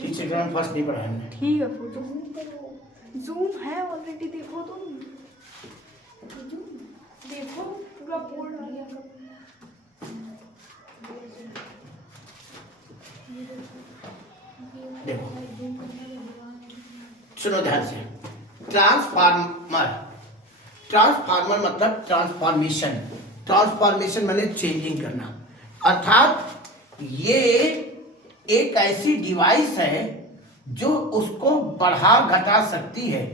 तीसरे क्रम फर्स्ट नहीं पढ़ा हमने। ठीक है, फोटो जूम है ऑलरेडी, देखो तुम, देखो पूरा बोर्ड आ गया। देखो सुनो ध्यान से, ट्रांसफार्मर, ट्रांसफार्मर मतलब ट्रांसफॉर्मेशन, ट्रांसफॉर्मेशन माने चेंजिंग करना, अर्थात ये एक ऐसी डिवाइस है जो उसको बढ़ा घटा सकती है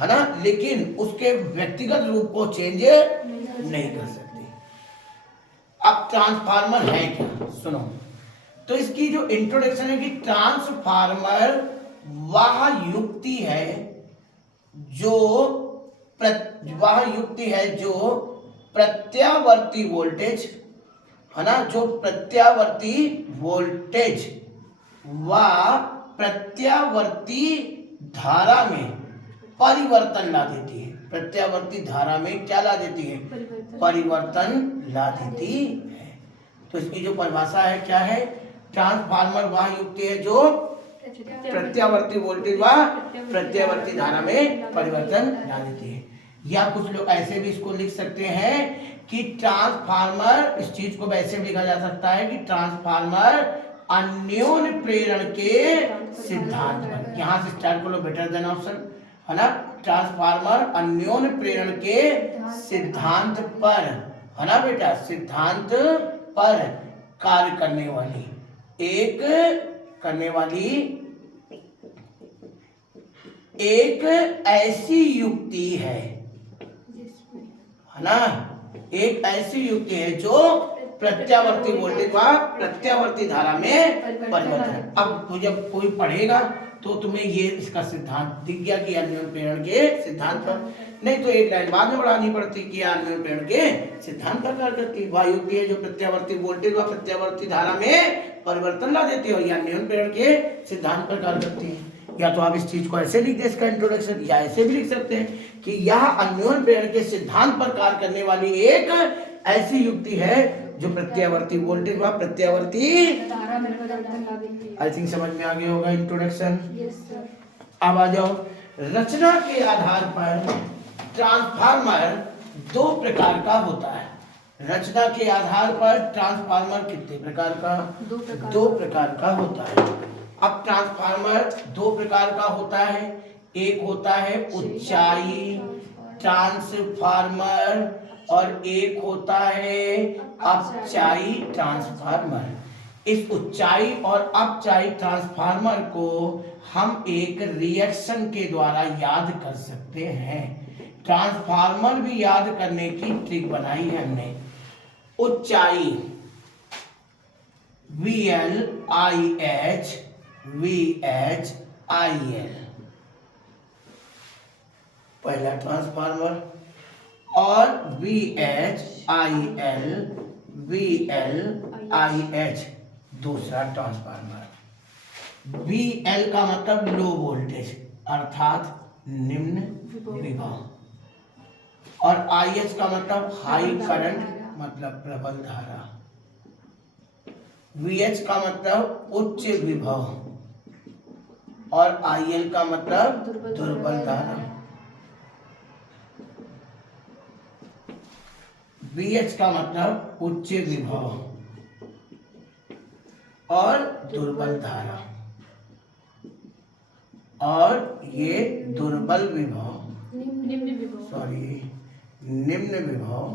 ना, लेकिन उसके व्यक्तिगत रूप को चेंज नहीं कर सकती। अब ट्रांसफार्मर है क्या, सुनो। तो इसकी जो इंट्रोडक्शन है कि ट्रांसफार्मर वह युक्ति है जो प्रत्यावर्ती वोल्टेज है ना, जो प्रत्यावर्ती वोल्टेज व प्रत्यावर्ती धारा में परिवर्तन ला देती है। प्रत्यावर्ती धारा में क्या ला देती है, परिवर्तन ला देती है। तो इसकी जो परिभाषा है क्या है, ट्रांसफार्मर वह युक्ति है जो प्रत्यावर्ती वोल्टेज व प्रत्यावर्ती धारा में परिवर्तन ला देती है। या कुछ लोग ऐसे भी इसको लिख सकते हैं कि ट्रांसफार्मर, इस चीज को वैसे भी लिखा जा सकता है कि ट्रांसफार्मर अन्योन्य प्रेरण के सिद्धांत पर, यहां से स्टार्ट करो, बेटर देन ऑप्शन है ना। ट्रांसफार्मर अन्योन्य प्रेरण के सिद्धांत पर है ना बेटा, सिद्धांत पर कार्य करने वाली एक ऐसी युक्ति है ना, एक ऐसी युक्ति है जो प्रत्यावर्ती वोल्टेज व प्रत्यावर्ती धारा में परिवर्तन। अब जब कोई पढ़ेगा तो तुम्हें ये इसका सिद्धांत दिख गया कि अन्योन्य प्रेरण के सिद्धांत पर, नहीं तो एक लाइन बाद में बढ़ानी पड़ती कि अन्योन्य प्रेरण के सिद्धांत पर कार्य करती है। वह युक्ति है जो प्रत्यावर्ती वोल्टेज व प्रत्यावर्ती धारा में परिवर्तन ला देती है, या अन्योन्य प्रेरण के सिद्धांत पर कार्य करती है। या तो आप इस चीज को ऐसे लिख दे इसका इंट्रोडक्शन, या ऐसे भी लिख सकते हैं कि यह अन्योन्य प्रेरण के सिद्धांत पर कार्य करने वाली एक ऐसी युक्ति है जो प्रत्यावर्ती वोल्टेज व प्रत्यावर्ती धारा में परिवर्तन ला देती है। आई थिंक समझ में आ गया होगा इंट्रोडक्शन। अब आ जाओ, रचना के आधार पर ट्रांसफार्मर दो प्रकार का होता है। रचना के आधार पर ट्रांसफार्मर कितने प्रकार का, दो प्रकार का होता है। अब ट्रांसफार्मर दो प्रकार का होता है, एक होता है ऊंचाई ट्रांसफार्मर और एक होता है अपचाई ट्रांसफार्मर। इस ऊंचाई और अपचाई ट्रांसफार्मर को हम एक रिएक्शन के द्वारा याद कर सकते हैं। ट्रांसफार्मर भी याद करने की ट्रिक बनाई है हमने। ऊंचाई VLIH VHIL पहला ट्रांसफार्मर, और VHIL VLIH दूसरा ट्रांसफार्मर। VL का मतलब लो वोल्टेज अर्थात निम्न विभव, और IH का मतलब हाई करंट मतलब प्रबल धारा। VH का मतलब उच्च विभव और IL का मतलब दुर्बल धारा। VH का मतलब उच्च विभव और दुर्बल धारा, और ये दुर्बल विभव, निम्न विभव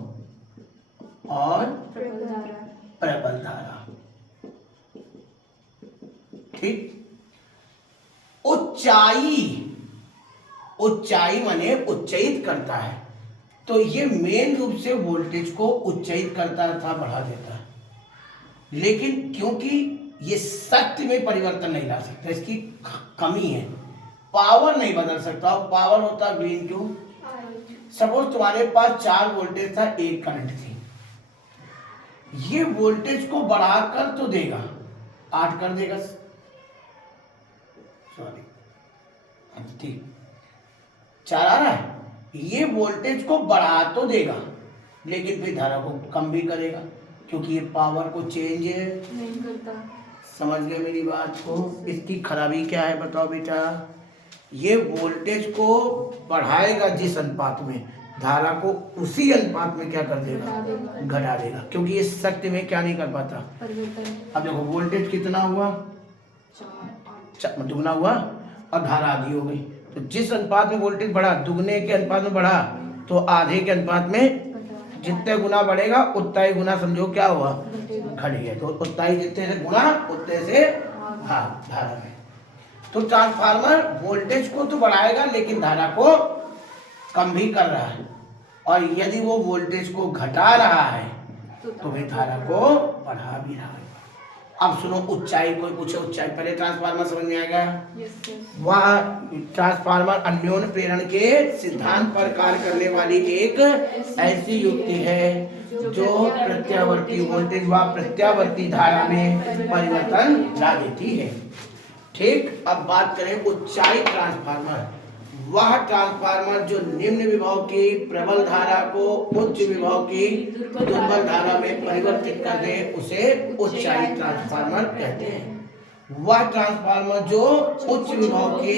और प्रबल धारा। ठीक। ऊंचाई माने उच्चयित करता है, तो ये मेन रूप से वोल्टेज को उच्चयित करता था, बढ़ा देता है। लेकिन क्योंकि ये शक्ति में परिवर्तन नहीं ला सकता, इसकी कमी है, पावर नहीं बदल सकता। पावर होता है V इंटू, सपोज तुम्हारे पास 4 वोल्टेज था, 1 करंट थी, ये वोल्टेज को बढ़ाकर तो देगा, 8 कर देगा, सॉरी ठीक 4 आ रहा है, ये वोल्टेज को बढ़ा तो देगा लेकिन फिर धारा को कम भी करेगा, क्योंकि ये पावर को चेंज नहीं करता। समझ गए मेरी बात को। इसकी खराबी क्या है बताओ बेटा, ये वोल्टेज को बढ़ाएगा जिस अनुपात में, धारा को उसी अनुपात में क्या कर देगा, घटा देगा, क्योंकि ये शक्ति में क्या नहीं कर पाता, परिवर्तन। अब देखो वोल्टेज कितना हुआ, दुगना हुआ और धारा आधी हो गई। तो जिस अनुपात में वोल्टेज बढ़ा, दुगने के अनुपात में बढ़ा, तो आधे के अनुपात में जितने गुना बढ़ेगा उतना ही गुना समझो क्या हुआ, घट गया। तो उतना ही जितने से गुना उतने से हाँ धारा में। तो ट्रांसफार्मर वोल्टेज को तो बढ़ाएगा लेकिन धारा को कम भी कर रहा है, और यदि वो वोल्टेज को घटा रहा है तो भी धारा को बढ़ा भी रहा है। अब सुनो, ऊंचाई कोई पूछे ऊंचाई, पहले ट्रांसफार्मर समझ में आएगा। वह ट्रांसफार्मर अन्योन्य प्रेरण के सिद्धांत पर कार्य करने वाली एक ऐसी युक्ति है जो प्रत्यावर्ती वोल्टेज व प्रत्यावर्ती धारा में परिवर्तन ला देती है। ठीक, अब बात करें ऊंचाई ट्रांसफार्मर। वह ट्रांसफार्मर जो निम्न विभव की प्रबल धारा को उच्च विभव की दुर्बल धारा में परिवर्तित कर दे उसे ऊंचाई ट्रांसफार्मर कहते हैं। वह ट्रांसफार्मर जो उच्च विभव की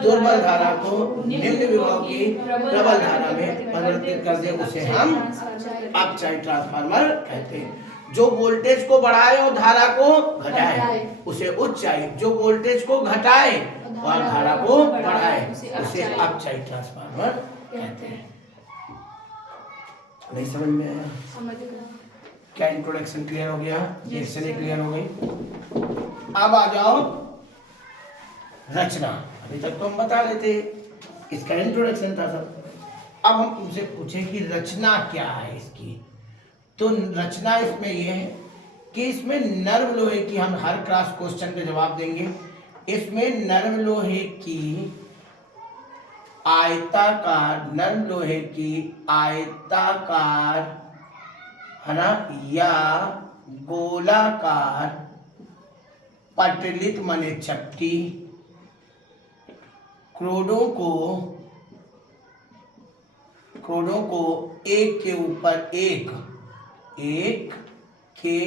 दुर्बल धारा को निम्न विभव की प्रबल धारा में परिवर्तित कर दे उसे हम अपचाई ट्रांसफार्मर कहते हैं। जो वोल्टेज को बढ़ाए और धारा को घटाए उसे उच्चाई, जो वोल्टेज को घटाए और धारा को बढ़ाए उसे अपचाई ट्रांसफार्मर कहते हैं। नहीं समझ में आया? समझ गया। क्या इंट्रोडक्शन क्लियर हो गया, रिएक्शन क्लियर हो गई। अब आ जाओ रचना। अभी तक तो हम बता रहे थे, इसका इंट्रोडक्शन था सब। अब हम तुमसे पूछें कि रचना क्या है इसकी। तो रचना इसमें यह है कि इसमें नर्म लोहे की, हम हर क्लास क्वेश्चन के जवाब देंगे, इसमें नर्म लोहे की आयताकार, नर्म लोहे की आयताकार है ना या गोलाकार पटलित माने चपटी क्रोडों को एक के ऊपर एक, एक के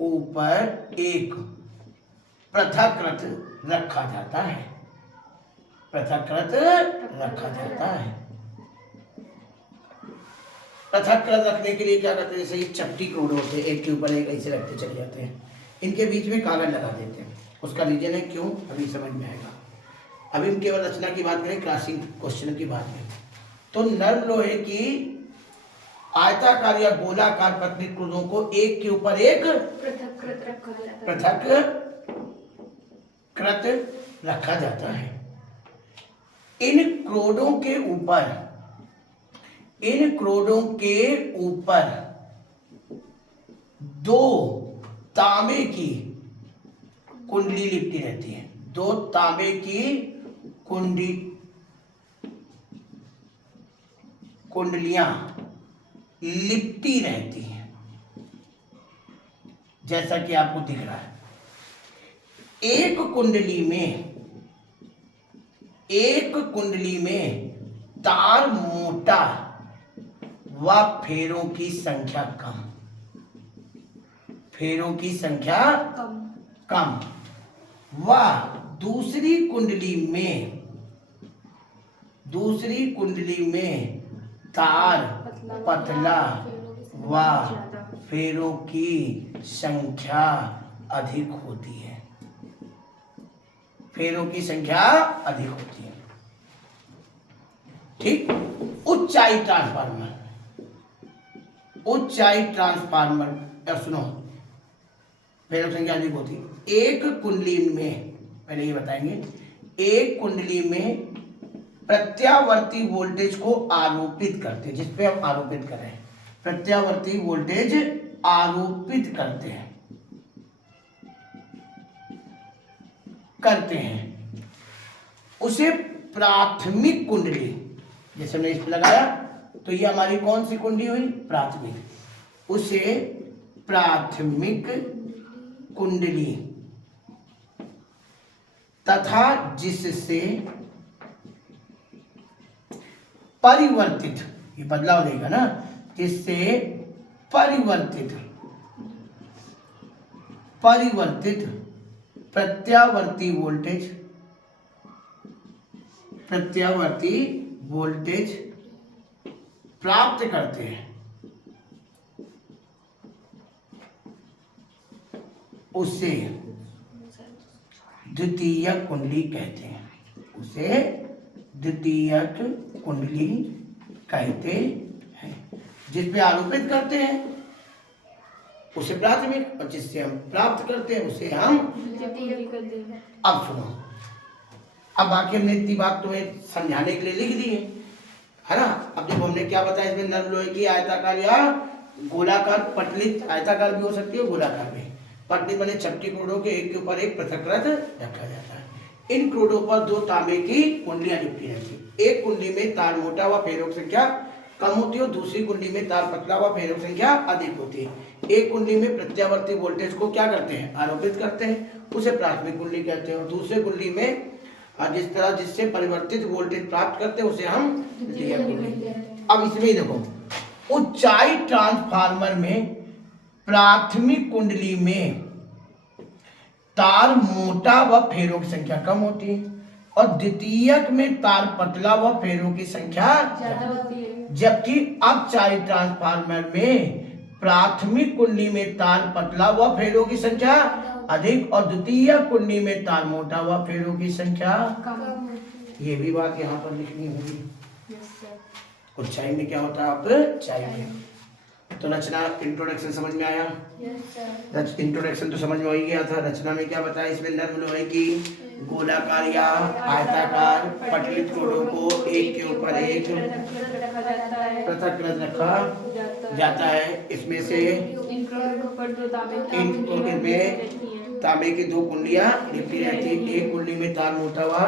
ऊपर एक पृथकृत रखा जाता है, पृथकृत रखा जाता है। पृथकृत रखने के लिए क्या करते हैं, जैसे ये चपटी क्रोड होते हैं, एक के ऊपर एक ऐसे रखते चले जाते हैं, इनके बीच में कागज लगा देते हैं। उसका रीजन है क्यों, अभी समझ में आएगा। अभी हम केवल रचना की बात करें, क्लासिक क्वेश्चन की बात करें। तो नर्म लोहे की आयताकार या गोलाकार पतली क्रोडों को एक के ऊपर एक पृथकृत रखा जाता है। इन क्रोडों के ऊपर दो तांबे की कुंडली लिपटी रहती है, दो तांबे की कुंडलियां लिपटी रहती हैं, जैसा कि आपको दिख रहा है। एक कुंडली में तार मोटा व फेरों की संख्या कम, फेरों की संख्या कम व दूसरी कुंडली में तार पतला व फेरों की संख्या अधिक होती है, फेरों की संख्या अधिक होती है। ठीक, ऊंचाई ट्रांसफार्मर सुनो, फेरों की संख्या अधिक होती है। एक कुंडली में, पहले ये बताएंगे, एक कुंडली में प्रत्यावर्ती वोल्टेज को आरोपित करते हैं, जिसपे हम आरोपित कर रहे हैं, प्रत्यावर्ती वोल्टेज आरोपित करते हैं उसे प्राथमिक कुंडली, जैसे हमने इस पे लगाया तो ये हमारी कौन सी कुंडली हुई, प्राथमिक, उसे प्राथमिक कुंडली तथा जिससे परिवर्तित, ये बदलाव देगा ना, जिससे परिवर्तित परिवर्तित प्रत्यावर्ती वोल्टेज प्राप्त करते हैं उसे द्वितीयक कुंडली कहते हैं, उसे द्वितीयक कुंडली कहते हैं। जिस पे आरोपित करते हैं उसे प्राथमिक, और जिससे हम प्राप्त करते हैं उसे हम। अब सुनो, अब बाकी हमने इतनी बात तुम्हें समझाने के लिए लिख दी है ना। अब देखो हमने क्या बताया, इसमें नर्म लोहे की आयताकार या गोलाकार पटलित, आयताकार भी हो सकती है गोलाकार भी, पटलित बने चपटी क्रोडों के एक के ऊपर एक पृथक रखा जाता है। इन क्रोडों पर दो तांबे की कुंडलियां लिपटी रहती है। एक कुंडली में तार मोटा व फेरों की संख्या कम होती है और दूसरी कुंडली में तार पतला व फेरों की संख्या अधिक होती है। एक कुंडली में प्रत्यावर्ती वोल्टेज को क्या करते हैं, आरोपित करते हैं, उसे प्राथमिक कुंडली कहते हैं, और दूसरे कुंडली में जिस तरह जिससे परिवर्तित वोल्टेज प्राप्त करते हैं उसे हम द्वितीयक कुंडली। अब इसमें देखो, ऊंचाई ट्रांसफार्मर में प्राथमिक कुंडली में तार मोटा व फेरों की संख्या कम होती है और द्वितीयक में तार पतला व फेरों की संख्या ज्यादा होती है। जबकि अपचाई ट्रांसफार्मर में प्राथमिक कुंडली में तार पतला व फेरों की संख्या अधिक और द्वितीय कुंडली में तार मोटा व फेरों की संख्या कम। ये भी बात यहाँ पर लिखनी होगी। ऊंचाई में क्या होता है, आप ऊंचाई में। तो रचना इंट्रोडक्शन समझ में आया? इंट्रोडक्शन तो समझ में ही गया था। रचना में क्या बताया, इसमें नर्म लोहे की गोलाकार या आयताकार पटलित क्रोडों को एक के ऊपर एक पृथक रखा जाता है। इसमें से इन क्रोडों में तांबे की दो कुंडलियां लिपटी रहती है। एक कुंडली में तार मोटा व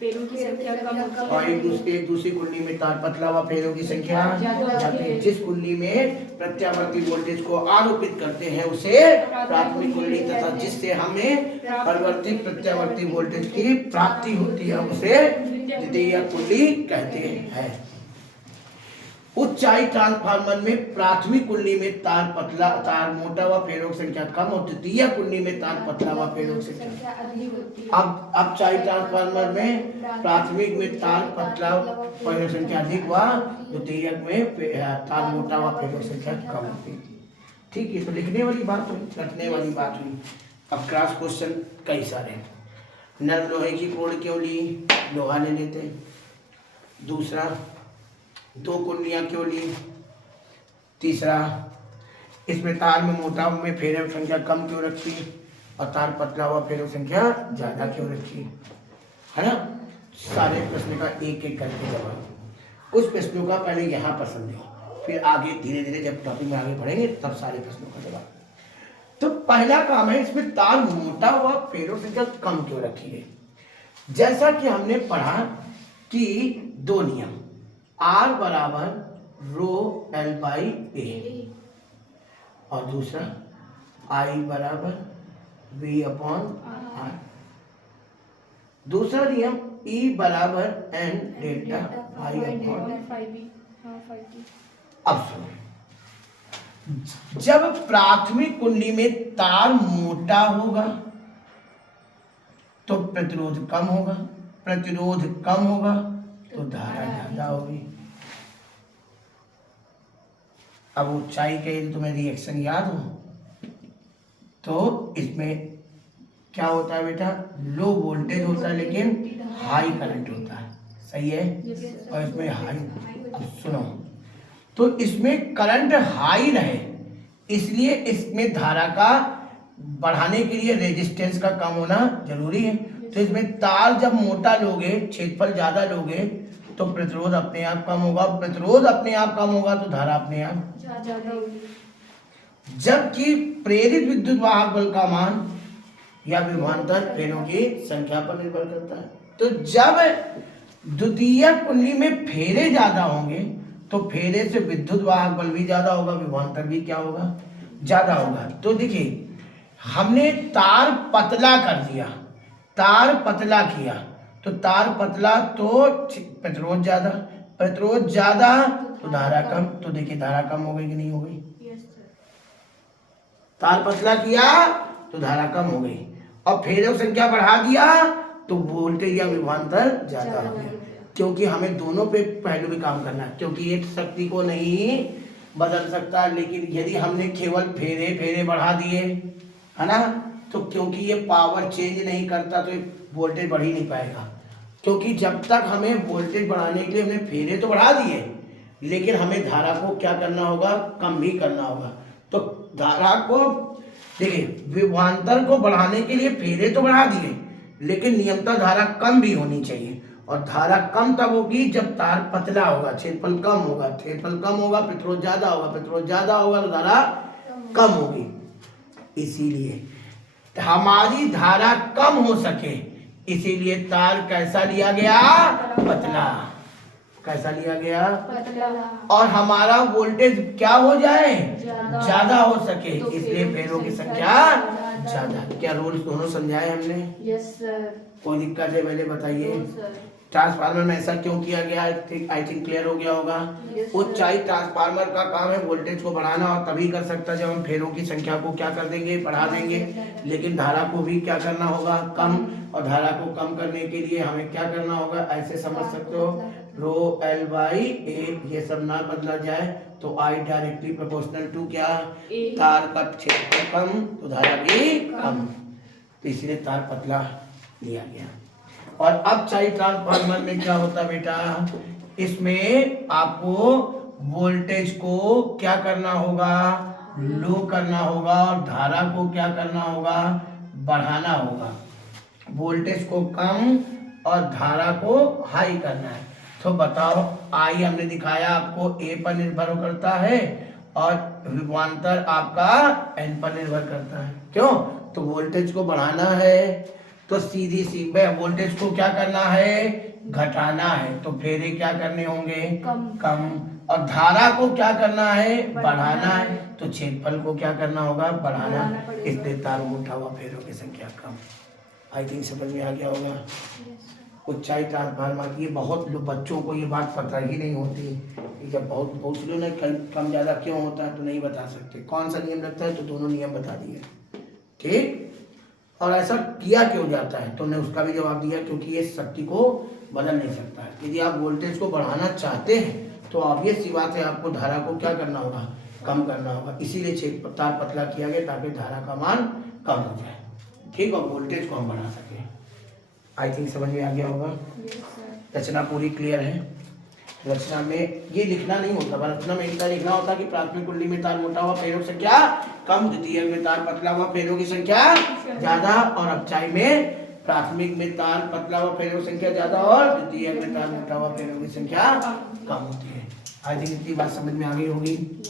फेरों की संख्या कम और एक दूसरी कुंडली में तार पतला व फेरों की संख्या ज्यादा है। जिस कुंडली में प्रत्यावर्ती वोल्टेज को आरोपित करते हैं उसे प्राथमिक कुंडली तथा जिससे हमें परिवर्तित प्रत्यावर्ती वोल्टेज की प्राप्ति होती है उसे द्वितीयक कुंडली कहते हैं। ऊंचाई ट्रांसफार्मर में प्राथमिक कुंडली में तार मोटा व फेरों की संख्या कम और द्वितीय कुंडली में तार पतला व फेरों की संख्या अधिक होती है। अब ऊंचाई ट्रांसफार्मर में प्राथमिक में तार पतला फेरों की संख्या अधिक व द्वितीयक में तार मोटा व फेरों की संख्या कम होती है। ठीक है, तो लिखने वाली बात हुई, रटने वाली बात हुई। अब क्रॉस क्वेश्चन कई सारे। नर्म लोहे की क्रोड क्यों ली, लोहा ले लेते। दूसरा, दो कुंडलियां क्यों ली। तीसरा, इसमें तार में मोटा में फेरों की संख्या कम क्यों रखी और तार पतला हुआ फेरों की संख्या ज्यादा क्यों रखी, है ना। सारे प्रश्न का एक एक करके जवाब, कुछ प्रश्नों का पहले यहाँ पर समझो, फिर आगे धीरे धीरे जब टॉपिक में आगे बढ़ेंगे तब सारे प्रश्नों का जवाब। तो पहला काम है, इसमें तार मोटा हुआ फेरों की संख्या कम क्यों रखी है। जैसा कि हमने पढ़ा कि दो नियम, R बराबर रो L बाई ए और दूसरा I बराबर V अपॉन R। दूसरा नियम E बराबर N डेल्टा I अपॉन। अब सुनो, जब प्राथमिक कुंडली में तार मोटा होगा तो प्रतिरोध कम होगा, प्रतिरोध कम होगा तो धारा ज्यादा होगी। अब ऊंचाई के यदि तुम्हें रिएक्शन याद हो तो इसमें क्या होता है बेटा, लो वोल्टेज होता है लेकिन हाई करंट होता है, सही है। और इसमें हाई, अब सुनो, तो इसमें करंट हाई रहे इसलिए इसमें धारा का बढ़ाने के लिए रेजिस्टेंस का कम होना जरूरी है। तो इसमें तार जब मोटा लोगे, क्षेत्रफल ज्यादा लोगे तो प्रतिरोध अपने आप कम होगा, प्रतिरोध अपने आप कम होगा तो धारा अपने आप ज्यादा होगी। जबकि प्रेरित विद्युत वाहक बल का मान या विभवांतर फेरों की संख्या पर निर्भर करता है। तो जब द्वितीय कुंडली में फेरे ज्यादा होंगे तो फेरे से विद्युत वाहक बल भी ज्यादा होगा, विभवांतर भी क्या होगा, ज्यादा होगा। तो देखिए, हमने तार पतला कर दिया, तार पतला किया तो तार पतला तो प्रतिरोध ज्यादा, प्रतिरोध ज्यादा तो धारा कम। तो देखिए धारा कम हो गई कि नहीं हो गई। तार पतला किया तो धारा कम हो गई, और फेरों संख्या बढ़ा दिया तो वोल्टेज या विभवांतर ज्यादा हो गया, क्योंकि हमें दोनों पे पहलू भी काम करना है, क्योंकि एक शक्ति को नहीं बदल सकता, लेकिन यदि हमने केवल फेरे फेरे बढ़ा दिए, है ना, तो क्योंकि ये पावर चेंज नहीं करता तो वोल्टेज बढ़ ही नहीं पाएगा, क्योंकि जब तक हमें वोल्टेज बढ़ाने के लिए हमने फेरे तो बढ़ा दिए, लेकिन हमें धारा को क्या करना होगा, कम भी करना होगा। तो धारा को देखिए, विभवांतर को बढ़ाने के लिए फेरे तो बढ़ा दिए, लेकिन नियमतः धारा कम भी होनी चाहिए, और धारा कम तब होगी जब तार पतला होगा, क्षेत्रफल कम होगा, क्षेत्रफल कम होगा प्रतिरोध ज्यादा होगा, प्रतिरोध ज्यादा होगा तो धारा कम होगी। इसीलिए हमारी धारा कम हो सके, इसीलिए तार कैसा लिया गया, पतला। कैसा लिया गया, पतला। और हमारा वोल्टेज क्या हो जाए, ज्यादा हो सके, तो इसलिए फेरों की संख्या ज्यादा। क्या रूल्स दोनों समझाए हमने? Yes sir. कोई दिक्कत है पहले बताइए। No sir. ट्रांसफार्मर में ऐसा क्यों किया गया, आई थिंक क्लियर हो गया होगा। Yes, ऊंचाई ट्रांसफार्मर का काम है वोल्टेज को बढ़ाना, और तभी कर सकता है जब हम फेरों की संख्या को क्या कर देंगे, बढ़ा देंगे, लेकिन धारा को भी क्या करना होगा, कम। और धारा को कम करने के लिए हमें क्या करना होगा, ऐसे समझ सकते हो, रो एल बाई ए, ये सब ना बदला जाए तो आई डायरेक्टली प्रोपोर्शनल टू क्या, तार का क्षेत्रफल कम तो धारा भी कम, तो इसलिए तार पतला लिया गया। और अब चाहिए ट्रांसफार्मर में क्या होता है बेटा, इसमें आपको वोल्टेज को क्या करना होगा, लो करना होगा, और धारा को क्या करना होगा, बढ़ाना होगा। वोल्टेज को कम और धारा को हाई करना है। तो बताओ, आई हमने दिखाया आपको ए पर निर्भर करता है, और विभवांतर आपका एन पर निर्भर करता है। क्यों? तो वोल्टेज को बढ़ाना है तो सीधी सी वोल्टेज को क्या करना है, घटाना है, तो फेरे क्या करने होंगे, कम। और धारा को क्या करना है, बढ़ाना है, तो क्षेत्रफल को क्या करना होगा, बढ़ाना। इसलिए तार उठा हुआ फेरों की संख्या कम। आई थिंक समझ में आ गया होगा। ऊंचाई ट्रांसफार्मर की बहुत लोग बच्चों को ये बात पता ही नहीं होती, जब बहुत पूछ लो ना कम ज़्यादा क्यों होता है तो नहीं बता सकते, कौन सा नियम लगता है, तो दोनों नियम बता दिए, ठीक। और ऐसा किया क्यों जाता है, तो उन्होंने उसका भी जवाब दिया, क्योंकि ये शक्ति को बदल नहीं सकता है। यदि आप वोल्टेज को बढ़ाना चाहते हैं तो ऑब्वियस सी बात है, आपको धारा को क्या करना होगा, कम करना होगा। इसीलिए तार पतला किया गया ताकि धारा का मान कम हो जाए, ठीक, और वोल्टेज को हम बढ़ा सके। आई थिंक समझ में आ गया होगा। रचना पूरी क्लियर है। रचना में ये लिखना नहीं होता, रचना में इतना लिखना होता कि प्राथमिक कुंडली में तार मोटा हुआ फेरों की संख्या कम, द्वितीयक में तार पतला हुआ फेरों की संख्या ज्यादा, और अपचाई में प्राथमिक में तार पतला हुआ फेरों की संख्या ज्यादा और द्वितीयक में तार मोटा हुआ फेरों की संख्या कम होती है। आई थिंक इतनी बात समझ में आ गई होगी।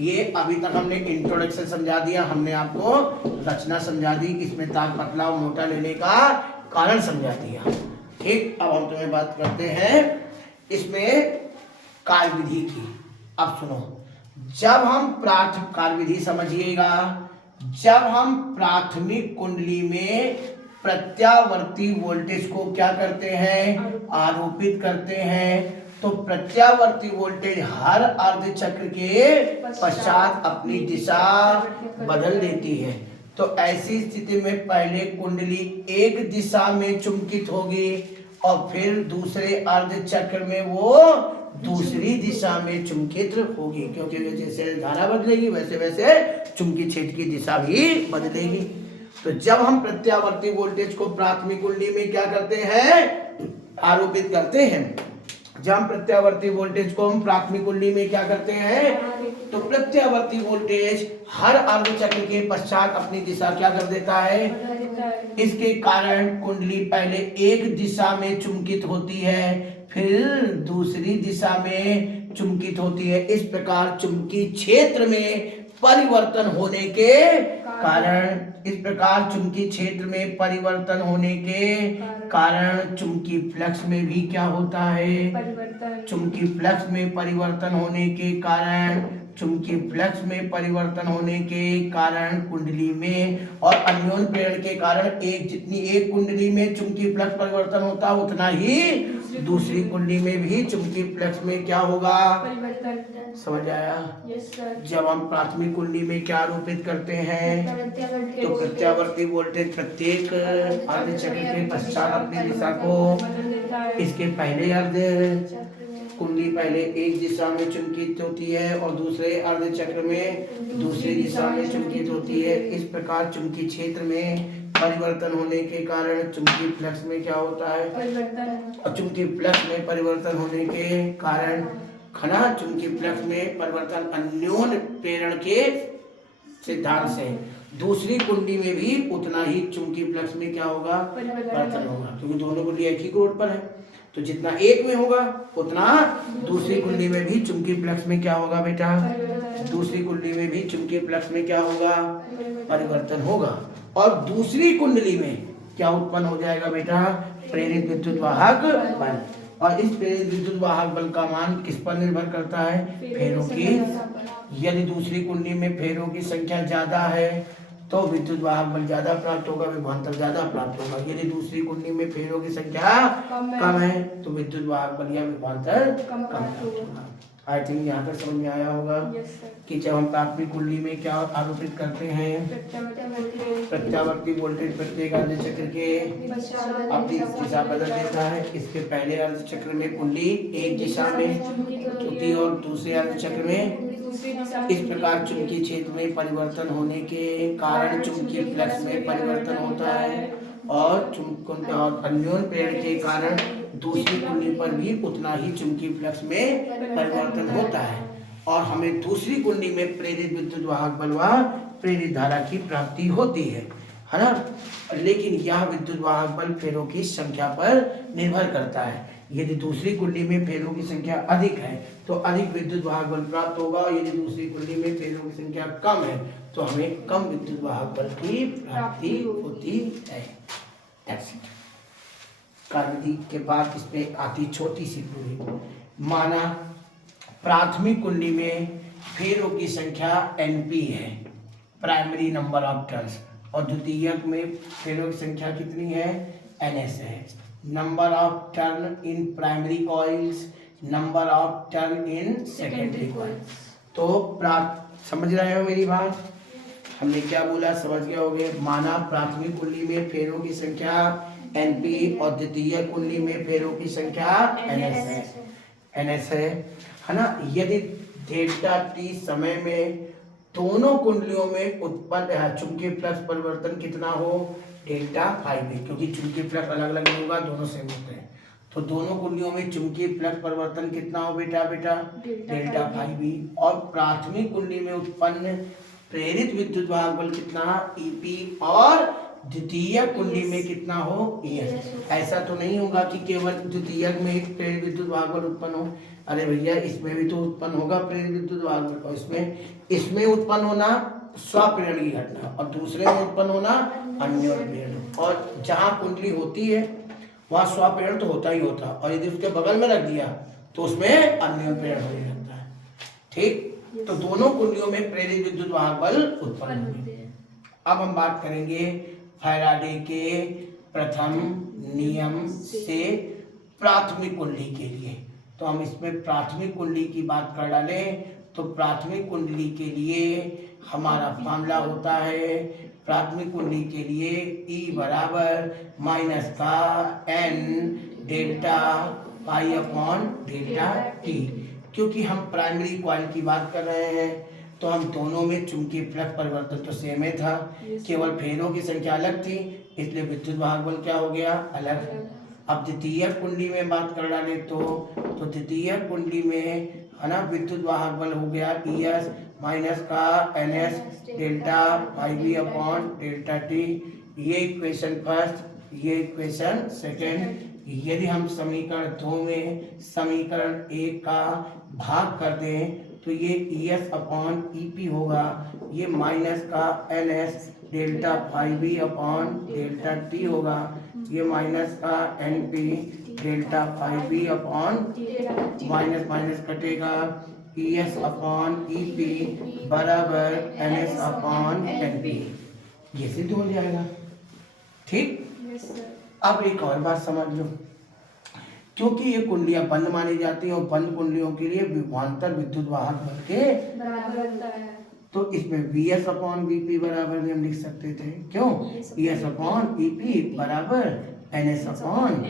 ये अभी तक हमने इंट्रोडक्शन समझा दिया, हमने आपको रचना समझा दी, इसमें तार पतला और मोटा लेने का कारण समझा दिया, ठीक। अब हम तुम्हें बात करते हैं इसमें कार्य विधि की। अब सुनो, जब हम कार्य विधि समझिएगा, जब हम प्राथमिक कुंडली में प्रत्यावर्ती वोल्टेज को क्या करते हैं, आरोपित करते हैं, तो प्रत्यावर्ती वोल्टेज हर अर्ध चक्र के पश्चात अपनी दिशा बदल देती है। तो ऐसी स्थिति में पहले कुंडली एक दिशा में चुंबकित होगी और फिर दूसरे अर्ध चक्र में वो दूसरी दिशा में चुंबकित होगी, क्योंकि जैसे धारा बदलेगी वैसे वैसे चुंबकीय क्षेत्र की दिशा भी बदलेगी। तो जब हम प्रत्यावर्ती वोल्टेज को प्राथमिक कुंडली में क्या करते हैं, आरोपित करते हैं, जब हम प्रत्यावर्ती वोल्टेज को हम प्राथमिक कुंडली में क्या करते हैं, तो प्रत्यावर्ती वोल्टेज हर अर्ध चक्र के पश्चात अपनी दिशा क्या कर देता है। इसके कारण कुंडली पहले एक दिशा में चुंबकित होती है, फिर दूसरी दिशा में चुंबकित होती है। इस प्रकार चुंबकीय क्षेत्र में परिवर्तन होने के कारण, इस प्रकार चुंबकीय क्षेत्र में परिवर्तन होने के कारण चुंबकीय फ्लक्स में भी क्या होता है, चुंबकीय फ्लक्स में परिवर्तन होने के कारण, चुंबकीय फ्लक्स में परिवर्तन होने के कारण कुंडली में और अन्योन्य प्रेरण के कारण जितनी एक कुंडली में चुंबकीय फ्लक्स परिवर्तन होता है उतना ही दूसरी कुंडली में भी चुंबकीय फ्लक्स में क्या होगा, समझ आया। Yes sir. जब हम प्राथमिक कुंडली में क्या आरोपित करते हैं, तो प्रत्यावर्ती वोल्टेज प्रत्येक अर्ध चक्र के पश्चात अपनी दिशा को इसके पहले अर्ध कुंडली पहले एक दिशा में चुंबकित होती है और दूसरे अर्ध चक्र में दूसरी दिशा में चुंबकित होती है। इस प्रकार चुंबकीय क्षेत्र में परिवर्तन होने के कारण चुंबकीय फ्लक्स में क्या होता है और चुंबकीय फ्लक्स में परिवर्तन होने के कारण खना चुंबकीय फ्लक्स में परिवर्तन अन्योन्य प्रेरण के सिद्धांत से दूसरी कुंडली में भी उतना ही चुंबकीय फ्लक्स में क्या होगा परिवर्तन होगा, क्योंकि दोनों कुंडली एक ही कोण पर है। तो जितना एक में होगा उतना दूसरी कुंडली में भी चुंबकीय फ्लक्स में क्या होगा बेटा, दूसरी कुंडली में भी चुंबकीय फ्लक्स में क्या होगा परिवर्तन होगा। और दूसरी कुंडली में क्या उत्पन्न हो जाएगा बेटा, प्रेरित विद्युत वाहक बल। और इस प्रेरित विद्युत वाहक बल का मान किस पर निर्भर करता है, फेरों की। यदि दूसरी कुंडली में फेरों की संख्या ज्यादा है तो विद्युत वाहक बल ज्यादा प्राप्त होगा, विभवांतर ज्यादा प्राप्त होगा। यदि दूसरी कुंडली में फेरों की संख्या कम है तो विद्युत वाहक बल या विभवांतर कम प्राप्त होगा। आई थिंक यहाँ तक समझ में आया होगा कि जब हम प्राथमिक कुंडली में क्या आरोपित करते हैं, प्रत्यावर्ती वोल्टेज प्रत्येक अर्ध चक्र के अपनी दिशा बदल देता है। इसके पहले अर्ध चक्र में कुंडली एक दिशा में होती है और दूसरे अर्ध चक्र में इस प्रकार चुंबकीय क्षेत्र में परिवर्तन होने के कारण चुंबकीय फ्लक्स में परिवर्तन होता है और अन्योन्य प्रेरण के कारण दूसरी कुंडली पर भी उतना ही चुंबकीय फ्लक्स में परिवर्तन होता है और हमें दूसरी कुंडली में प्रेरित विद्युत वाहक बल व प्रेरित धारा की प्राप्ति होती है ना। लेकिन यह विद्युत वाहक बल फेरों की संख्या पर निर्भर करता है। यदि दूसरी कुंडली में फेरों की संख्या अधिक है तो अधिक विद्युत वाहक बल प्राप्त होगा और यदि दूसरी कुंडली में फेरों की संख्या कम है तो हमें कम विद्युत वाहक बल की प्राप्ति होती है। कार्य के बाद इसमें आती छोटी सी पूरी। माना प्राथमिक कुंडली में फेरों की संख्या NP है, प्राइमरी नंबर ऑफ टर्न्स, और द्वितीयक में फेरों की संख्या कितनी है, NS है। Number of turn in primary coils, number of turn in secondary coils. तो समझ रहे हो मेरी बात, हमने क्या बोला समझ गए होगे। माना प्राथमिक कुंडली में फेरों की संख्या NP और द्वितीय कुंडली में फेरों की संख्या NS है ना। यदि डेल्टा T समय में दोनों कुंडलियों में उत्पन्न चुंबकीय फ्लक्स परिवर्तन कितना हो, डेल्टा फाई बी, क्योंकि चुंबकीय फ्लक्स अलग अलग नहीं होगा, दोनों सेम होते हैं। तो दोनों कुंडलियों में चुंबकीय फ्लक्स परिवर्तन कितना हो बेटा डेल्टा फाई बी। और प्राथमिक कुंडली में उत्पन्न प्रेरित विद्युत वाहक बल कितना, EP, और द्वितीय कुंडली में कितना हो, ES। ऐसा तो नहीं होगा कि केवल द्वितीय में ही प्रेरित विद्युत वाहक बल उत्पन्न हो। अरे भैया इसमें भी तो उत्पन्न होगा प्रेरित विद्युत वाहक बल, और इसमें उत्पन्न होना स्वप्रेरण की घटना और दूसरे में उत्पन्न होना अन्योन्य प्रेरण। और जहाँ कुंडली होती है वहाँ स्वप्रेरण तो होता ही होता, और यदि उसके बगल में रख दिया तो उसमें अन्योन्य प्रेरण होने लगता है। ठीक, तो दोनों कुंडलियों में प्रेरित विद्युत वाहक बल उत्पन्न होते हैं। अब हम बात करेंगे फैराडे के प्रथम नियम से प्राथमिक कुंडली के लिए। तो हम इसमें प्राथमिक कुंडली की बात कर डालें तो प्राथमिक कुंडली के लिए हमारा फॉर्मूला होता है, प्राथमिक कुंडली के लिए E बराबर माइनस का N delta pi upon delta T। क्योंकि हम प्राइमरी कॉइल की बात कर रहे हैं तो हम दोनों में चुंबकीय फ्लक्स परिवर्तन तो सेम ही था, केवल फेरों की संख्या अलग थी, इसलिए विद्युत वाहक बल क्या हो गया, अलग। अब द्वितीय कुंडली में बात कर डाले तो द्वितीय कुंडली में है ना विद्युत वाहक बल हो गया ES माइनस का NS डेल्टा पाई बी अपॉन डेल्टा T। ये इक्वेशन फर्स्ट, ये इक्वेशन सेकेंड। यदि हम समीकरण 2 में समीकरण 1 का भाग कर दें तो ये ES अपॉन EP होगा, ये माइनस का NS delta phi B upon delta T होगा, ये माइनस का NP delta phi B upon minus minus कटेगा, ES अपॉन EP बराबर NS अपॉन NP। ये सिद्ध हो जाएगा। ठीक, अब एक और बात समझ लो, क्योंकि ये कुंडलियां बंद मानी जाती हैं और बंद कुंडलियों के लिए विभवांतर विद्युत वाहक बल के बराबर होता है। तो इसमें we S upon V P बराबर भी हम लिख सकते थे। क्यों? ई एस अपॉन ई पी बराबर एन एस अपॉन।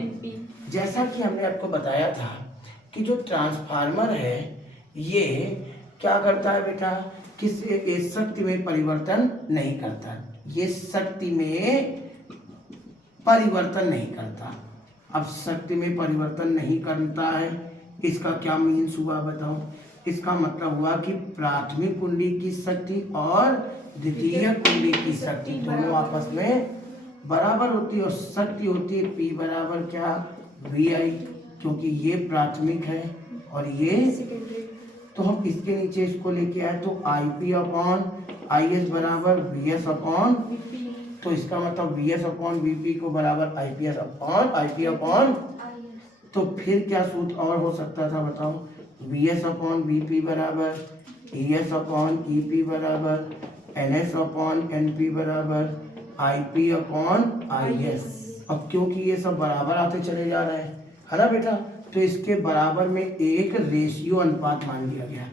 जैसा कि हमने आपको बताया था कि जो ट्रांसफार्मर है ये क्या करता है बेटा, किसी शक्ति में परिवर्तन नहीं करता, ये शक्ति में परिवर्तन नहीं करता। अब शक्ति में परिवर्तन नहीं करता है, इसका क्या मीन्स हुआ बताओ? इसका मतलब हुआ कि प्राथमिक कुंडली की शक्ति और द्वितीय कुंडली की शक्ति दोनों आपस में बराबर होती है और शक्ति होती है P बराबर क्या, वी आई, क्योंकि ये प्राथमिक है और ये, तो हम इसके नीचे इसको लेके आए तो I P upon I S बराबर वी एस अपॉन, तो इसका मतलब V S upon V P को बराबर I P S upon I P upon, तो फिर क्या सूत्र और हो सकता था बताओ? V S upon V P बराबर E S upon E P बराबर N S upon N P बराबर I P upon I S. अब क्योंकि ये सब बराबर आते चले जा रहे हैं, है ना बेटा, तो इसके बराबर में एक रेशियो अनुपात मान लिया गया,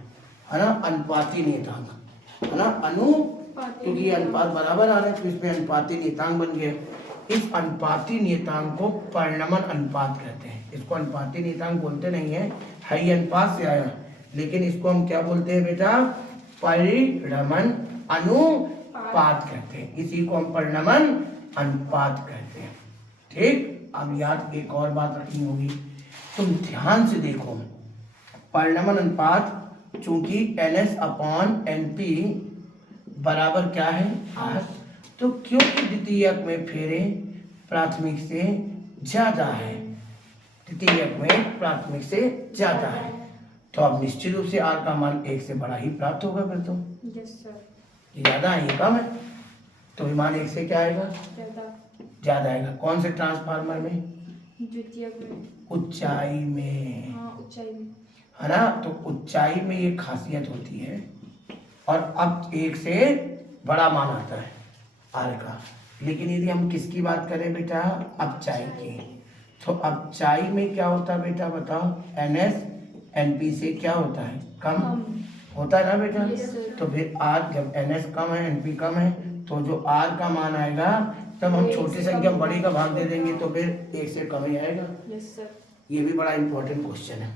है ना, अनुपाती नियतांक, है ना, क्योंकि ये अनुपात बराबर आ रहे हैं तो इसमें अनुपाती नियतांक बन गया। इस अनुपाती नियतांक को परिणमन अनुपात कहते हैं। इसको अनुपाती नियतांक बोलते नहीं है, ही अनुपात से आया, लेकिन इसको हम क्या बोलते हैं बेटा? परिणमन अनुपात कहते हैं। इसी को हम परिणमन अनुपात कहते हैं। ठीक, अब याद एक और बात रखनी होगी, तुम ध्यान से देखो, परिणमन अनुपात चूंकि N S upon N P बराबर क्या है, आर, तो क्योंकि द्वितीयक में फेरे प्राथमिक से ज्यादा है, द्वितीयक में प्राथमिक से ज्यादा है, तो अब निश्चित रूप से आर का मान एक से बड़ा ही प्राप्त होगा। फिर तो यस सर, ये ज्यादा है ये कम है, तो मान एक से क्या आएगा, ज्यादा आएगा। कौन से ट्रांसफार्मर में? द्वितीयक में, ऊंचाई में, हाँ ऊंचाई में, है ना, तो ऊंचाई में ये खासियत होती है और अब एक से बड़ा मान आता है आर का। लेकिन यदि हम किसकी बात करें बेटा, अपचाई की, तो अपचाई में क्या होता है बेटा बताओ? एन एस एन पी से क्या होता है, कम होता है ना बेटा। तो फिर आर, जब एन एस कम है एन पी कम है, तो जो आर का मान आएगा तब हम छोटी संख्या बड़ी का भाग दे देंगे तो फिर एक से कम ही आएगा। यस सर, ये भी बड़ा इंपॉर्टेंट क्वेश्चन है।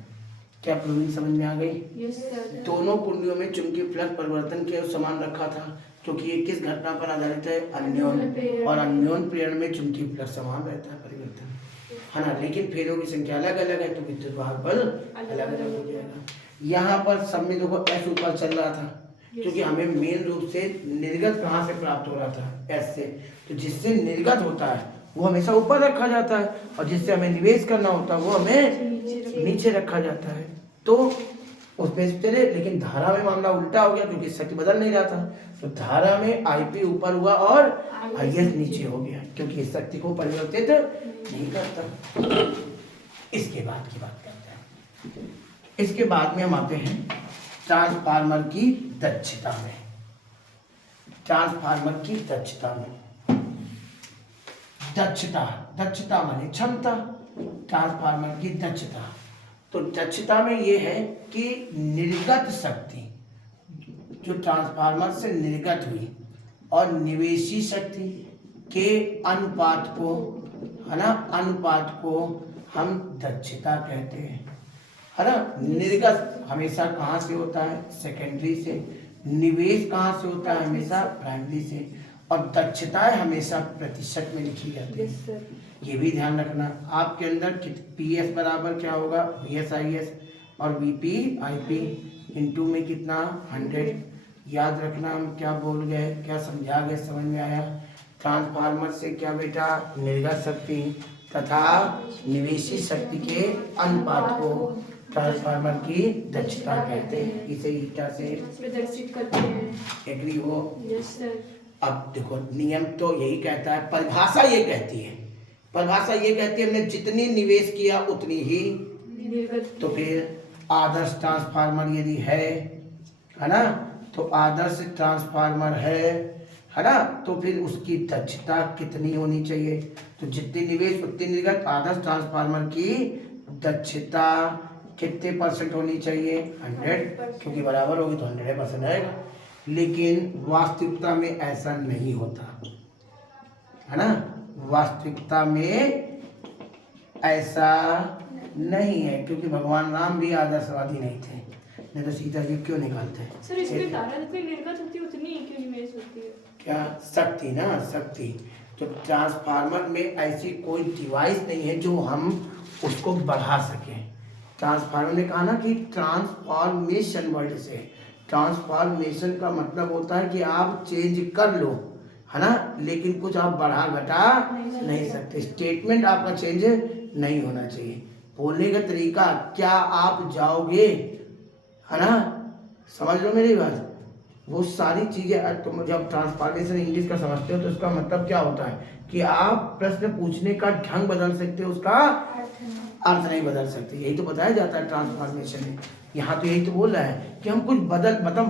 क्या प्रूविंग समझ में आ गई? Yes sir. दोनों कुंडलियों में चुंबकीय फ्लक्स परिवर्तन के समान रखा था, क्योंकि ये किस घटना पर आधारित है, अन्योन, और अन्योन प्रेरण में चुंबकीय फ्लक्स समान रहता है, परिवर्तन, है ना, लेकिन फेरों की संख्या अलग अलग है तो विद्युत वाहक बल अलग अलग हो जाएगा। यहाँ पर सब में देखो एस ऊपर चल रहा था, क्योंकि हमें मेन रूप से निर्गत कहाँ से प्राप्त हो रहा था, एस से, तो जिससे निर्गत होता है वो हमेशा ऊपर रखा जाता है और जिससे हमें निवेश करना होता है वो हमें नीचे रखा जाता है। तो उसमें से चले, लेकिन धारा में मामला उल्टा हो गया क्योंकि शक्ति बदल नहीं रहा था, तो धारा में आईपी ऊपर हुआ और आईएस नीचे हो गया, क्योंकि इस शक्ति को परिवर्तित नहीं करता। इसके बाद की बात करते हैं, इसके बाद में हम आते हैं ट्रांसफार्मर की दक्षता में। ट्रांसफार्मर की दक्षता में, दक्षता माने क्षमता, ट्रांसफार्मर की दक्षता, तो दक्षता में ये है कि निर्गत शक्ति जो ट्रांसफार्मर से निर्गत हुई और निवेशी शक्ति के अनुपात को, है ना, अनुपात को हम दक्षता कहते हैं, है ना। निर्गत हमेशा कहाँ से होता है, सेकेंडरी से, निवेश कहाँ से होता है, हमेशा प्राइमरी से, और दक्षताएं हमेशा प्रतिशत में लिखी जाती है। ये भी ध्यान रखना, आपके अंदर पी एस बराबर क्या होगा, वी एस आई एस, और V P I P into में कितना 100। याद रखना हम क्या बोल गए, क्या समझा गए, समझ में आया। ट्रांसफार्मर से क्या बेटा, निर्गत शक्ति तथा निवेशी शक्ति के अनुपात को ट्रांसफार्मर की दक्षता कहते हैं, इसे ईटा से प्रदर्शित करते हैं। एग्री हो? Yes sir. अब देखो नियम तो यही कहता है, परिभाषा ये कहती है, परिभाषा ये कहती है हमने जितनी निवेश किया उतनी ही निर्गत। तो फिर आदर्श ट्रांसफार्मर यदि है ना, तो आदर्श ट्रांसफार्मर है ना, तो फिर उसकी दक्षता कितनी होनी चाहिए, तो जितनी निवेश उतनी निर्गत। आदर्श ट्रांसफार्मर की दक्षता कितने % होनी चाहिए, 100, क्योंकि बराबर होगी तो 100% आएगा। लेकिन वास्तविकता में ऐसा नहीं होता है ना। वास्तविकता में ऐसा नहीं है, क्योंकि भगवान राम भी आदर्शवादी नहीं थे, नहीं तो सीता जी क्यों निकालते। सर इसमें धारा जितनी निर्गत होती है उतनी ही क्यों निवेश होती है? क्या शक्ति ना, शक्ति। तो ट्रांसफार्मर में ऐसी कोई डिवाइस नहीं है जो हम उसको बढ़ा सकें। ट्रांसफार्मर ने कहा ना कि ट्रांसफॉर्मेशन वर्ड से, ट्रांसफॉर्मेशन का मतलब होता है कि आप चेंज कर लो, है ना, लेकिन कुछ आप बढ़ा घटा नहीं सकते। स्टेटमेंट आपका चेंज नहीं होना चाहिए। बोलने का तरीका, क्या आप जाओगे, है ना, समझ लो मेरी बात। वो सारी चीजें तुम जब ट्रांसफॉर्मेशन इंग्लिश का समझते हो तो उसका मतलब क्या होता है कि आप प्रश्न पूछने का ढंग बदल सकते हो, उसका अर्थ नहीं बदल सकते। यही तो बताया जाता है ट्रांसफॉर्मेशन में। यहाँ तो यही तो बोल रहा है कि हम कुछ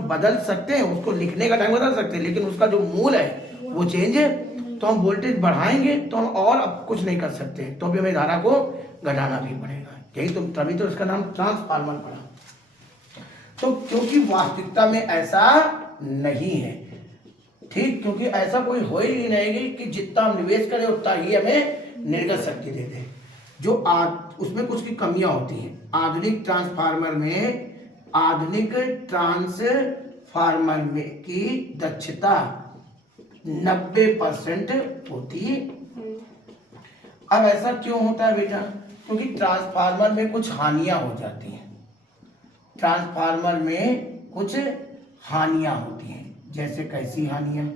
बदल सकते हैं, उसको लिखने का ढंग बदल सकते हैं, लेकिन उसका जो मूल है वो चेंज है। तो हम वोल्टेज बढ़ाएंगे तो हम और अब कुछ नहीं कर सकते, तो भी हमें धारा को घटाना भी पड़ेगा। यही तो, तभी तो इसका नाम ट्रांसफार्मर पड़ा। तो क्योंकि वास्तविकता में ऐसा नहीं है, ठीक, क्योंकि ऐसा कोई हो ही नहीं कि जितना हम निवेश करें उतना ही हमें निर्गत शक्ति दे दे। जो उसमें कुछ की कमियां होती हैं। आधुनिक ट्रांसफार्मर में की दक्षता 90% होती है। अब ऐसा क्यों होता है बेटा? क्योंकि ट्रांसफार्मर में कुछ हानियां हो जाती हैं। ट्रांसफार्मर में कुछ हानियां होती हैं। जैसे कैसी हानियां?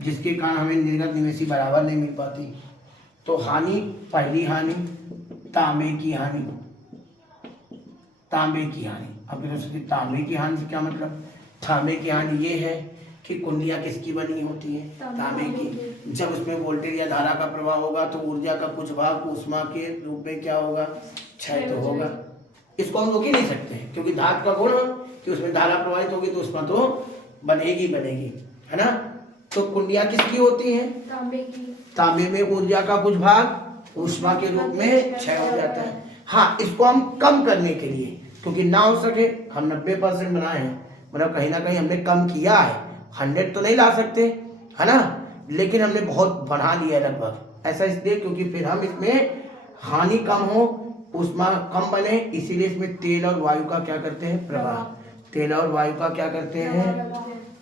जिसके कारण हमें निर्गत निवेशी बराबर नहीं मिल पाती। तो हानि, पहली हानि तांबे की हानि। अब तांबे की हानि से क्या मतलब? तांबे की हानि ये है कि कुंडियां किसकी बनी होती है? तांबे की। जब उसमें वोल्टेज या धारा का प्रवाह होगा तो ऊर्जा का कुछ भाग ऊष्मा के रूप में क्या होगा? क्षय तो होगा। इसको हम रोक ही नहीं सकते, क्योंकि धातु का गुण कि उसमें धारा प्रवाहित होगी तो ऊष्मा तो बनेगी, है ना। तो कुंडियां किसकी होती हैं? तांबे में ऊर्जा का कुछ भाग ऊष्मा के रूप में क्षय हो जाता है। हाँ, इसको हम कम करने के लिए, क्योंकि ना हो सके, हम 90% बनाए हैं, मतलब कहीं ना कहीं हमने कम किया है। 100 तो नहीं ला सकते, है ना, लेकिन हमने बहुत बढ़ा लिया है लगभग। ऐसा इसलिए क्योंकि फिर हम इसमें हानि कम हो, ऊष्मा कम बने, इसीलिए इसमें तेल और वायु का क्या करते हैं? प्रवाह। तेल और वायु का क्या करते हैं?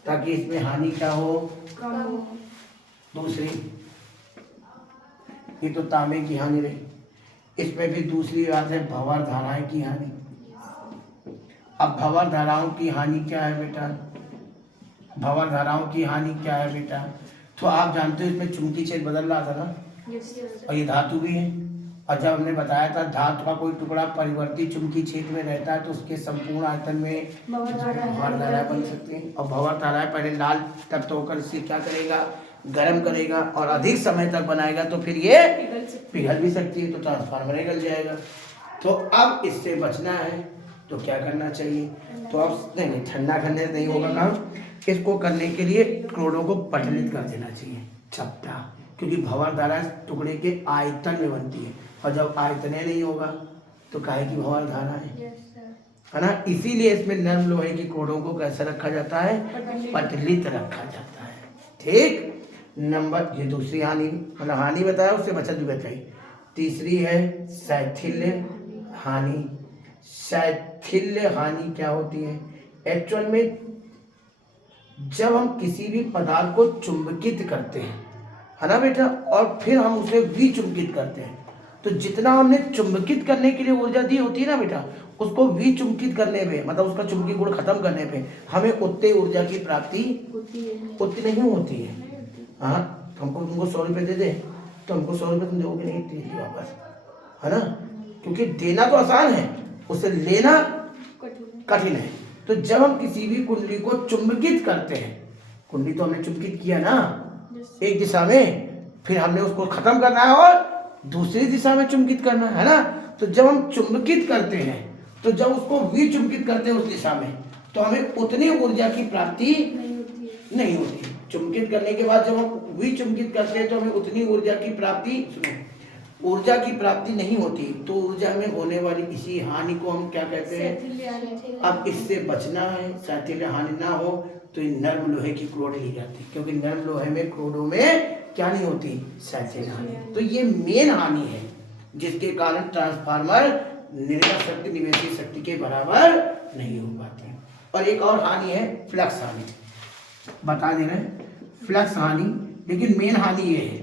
ताकि इसमें हानि क्या हो? दूसरी, ये तो तांबे की हानि रही। इसमें भी दूसरी बात है भंवर धाराएं की हानि। अब भंवर धाराओं की हानि क्या है बेटा? भंवर धाराओं की हानि क्या है बेटा? तो आप जानते हो इसमें चुंबकीय क्षेत्र बदल रहा था ना, और ये धातु भी है। और जब हमने बताया था धातु का कोई टुकड़ा परिवर्तित चुंबकीय क्षेत्र में रहता है तो उसके संपूर्ण आयतन में भंवर धाराएं बन सकती हैं। और भंवर धाराएं पहले लाल तत्व होकर इसे क्या करेगा? गर्म करेगा और अधिक समय तक बनाएगा, तो फिर ये पिघल भी सकती है, तो ट्रांसफार्मर निकल जाएगा। तो अब इससे बचना है तो क्या करना चाहिए? तो अब नहीं, ठंडा करने से नहीं होगा काम। इसको करने के लिए क्रोडों को पटलित कर देना चाहिए, चपटा, क्योंकि भंवर धारा टुकड़े के आयतन में बनती है, और जब आयतन नहीं होगा तो काहे की भंवर धारा है ना। इसीलिए इसमें नर्म लोहे की क्रोडों को कैसे रखा जाता है? पटलित रखा जाता है। ठीक, नंबर, ये दूसरी हानि, मतलब हानि बताया, उससे बचत भी बताई। तीसरी है शैथिल्य हानि। शैथिल्य हानि क्या होती है? एक्चुअल में जब हम किसी भी पदार्थ को चुंबकित करते हैं, है ना बेटा, और फिर हम उसे विचुंबित करते हैं, तो जितना हमने चुंबकित करने के लिए ऊर्जा दी होती है ना बेटा, उसको विचुंबित करने पे, मतलब उसका चुंबकीय गुण खत्म करने पे हमें उतनी ऊर्जा की प्राप्ति उतनी नहीं होती है। हाँ, हमको तुमको 100 रुपये दे दे तो हमको 100 रुपये तुम दोगे नहीं, दे वापस, है ना, क्योंकि देना तो आसान है, उसे लेना कठिन है। तो जब हम किसी भी कुंडली को चुंबकित करते हैं, कुंडली तो हमने चुंबकित किया ना एक दिशा में, फिर हमने उसको खत्म करना है और दूसरी दिशा में चुंबकित करना है ना। तो जब हम चुंबकित करते हैं, तो जब उसको विचुंबकित करते हैं उस दिशा में, तो हमें उतनी ऊर्जा की प्राप्ति नहीं होती। चुंबकित करने के बाद जब हम विचुंबकित करते हैं तो हमें उतनी ऊर्जा की प्राप्ति, सुनो, ऊर्जा की प्राप्ति नहीं होती। तो ऊर्जा में होने वाली इसी हानि को हम क्या कहते हैं? अब इससे बचना है, शैथिल्य हानि ना हो, तो ये नर्म लोहे की क्लोड ली जाती है, क्योंकि नर्म लोहे में क्लोडों में क्या नहीं होती, सैचुरेट हानि। तो ये मेन हानि है जिसके कारण ट्रांसफार्मर निर्गत शक्ति निवेशित शक्ति के बराबर नहीं हो पाती। और एक और हानि है फ्लक्स हानि, बता दे रहे हैं फ्लक्स हानि, लेकिन मेन हानि ये है।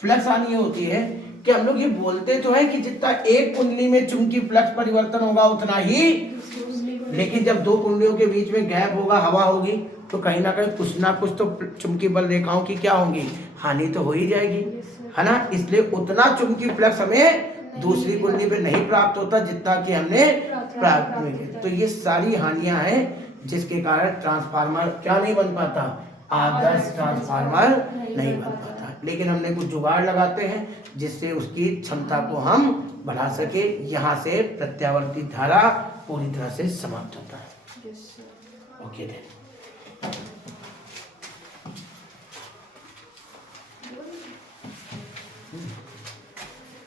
फ्लक्स हानि ये होती है कि हम लोग ये बोलते तो है कि जितना एक कुंडली में चुंबकीय फ्लक्स परिवर्तन होगा उतना ही, लेकिन जब दो कुंडलियों के बीच में गैप होगा, हवा होगी, तो कहीं ना कुछ तो चुंबकीय बल रेखाओं की क्या होंगी, हानि तो हो ही जाएगी, है ना। इसलिए उतना चुंबकीय फ्लक्स हमें दूसरी कुंडली पे नहीं प्राप्त होता जितना कि हमने प्राप्त किया। तो ये सारी हानियां हैं जिसके कारण ट्रांसफार्मर क्या नहीं बन पाता, आदर्श ट्रांसफार्मर नहीं बन पाता। लेकिन हमने कुछ जुगाड़ लगाते हैं जिससे उसकी क्षमता को हम बढ़ा सके। यहाँ से प्रत्यावर्ती धारा पूरी तरह से समाप्त होता है। Okay then.